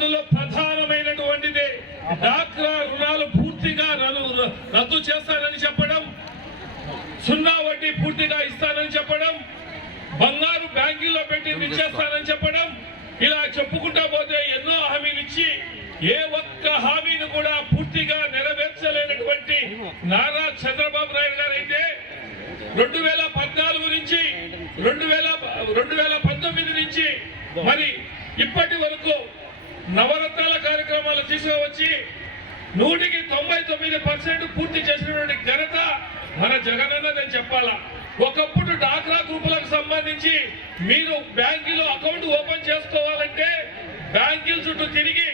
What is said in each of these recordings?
అందులో ప్రధానమైనటువంటిది డాక్రా రుణాలు పూర్తిగా రద్దు రద్దు చేస్తానని చెప్పడం సున్నా వడ్డీ పూర్తిగా ఇస్తానని చెప్పడం బంగారు బ్యాంకుల్లో పెట్టి ఇచ్చేస్తానని చెప్పడం ఇలా చెప్పుకుంటా పోతే ఎన్నో హామీలు ఇచ్చి ఏ ఒక్క హామీని కూడా పూర్తిగా నెరవేర్చలేనటువంటి నారా చంద్రబాబు నాయుడు గారు అయితే రెండు వేల పద్నాలుగు నుంచి రెండు వేల రెండు వేల పంతొమ్మిది నుంచి మరి నవరత్నాల కార్యక్రమాలు తీసుకువచ్చి నూటికి తొంభై తొమ్మిది పర్సెంట్ పూర్తి చేసినటువంటి ఘనత మన జగనన్నదని చెప్పాలా. ఒకప్పుడు డాక్రా గ్రూపులకు సంబంధించి మీరు బ్యాంకులో అకౌంట్ ఓపెన్ చేసుకోవాలంటే బ్యాంకుల చుట్టూ తిరిగి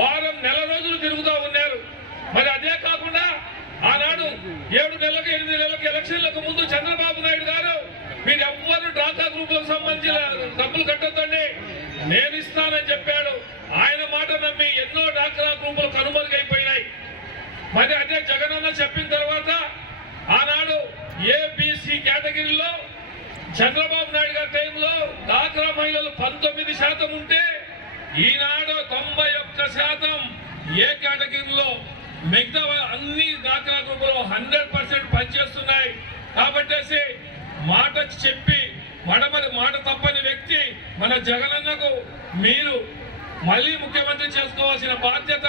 వారం నెల రోజులు తిరుగుతూ ఉన్నారు. మరి అదే కాకుండా ఆనాడు ఏడు నెలలకు ఎనిమిది నెలలకు ఎలక్షన్లకు ముందు చంద్రబాబు నాయుడు గారు మీరు ఎవ్వరు డాక్రా గ్రూపులకు సంబంధించిన డబ్బులు కట్టొద్దండి. నేను ఇస్తానని చెప్పాడు. ఎన్నో డాక్రా గ్రూపులు కనుమరుగైపోయినాయి. మరి అదే జగనన్న చెప్పిన తర్వాత ఆనాడు ఏబిసి కేటగిరీలో చంద్రబాబు నాయుడు గారి టైంలో డాక్రా మహిళలు పంతొమ్మిది శాతం ఉంటే ఈనాడు తొంభై ఒక్క శాతం ఏ కేటగిరీలో మిగతా అన్ని డాక్రా గ్రూపులు హండ్రెడ్ పర్సెంట్ పనిచేస్తున్నాయి. కాబట్టేసి మాట చెప్పి మడమరి మాట తప్పని వ్యక్తి మన జగనన్నకు మీరు మళ్ళీ ముఖ్యమంత్రి చేసుకోవాల్సిన బాధ్యత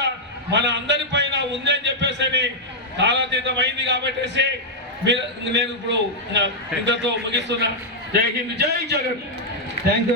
మన అందరి పైన ఉందని చెప్పేసి అని కాలాతీతం అయింది కాబట్టి మీరు నేను ఇప్పుడు ఇంతతో ముగిస్తున్నా. జై హింద్ జై జగన్. Thank you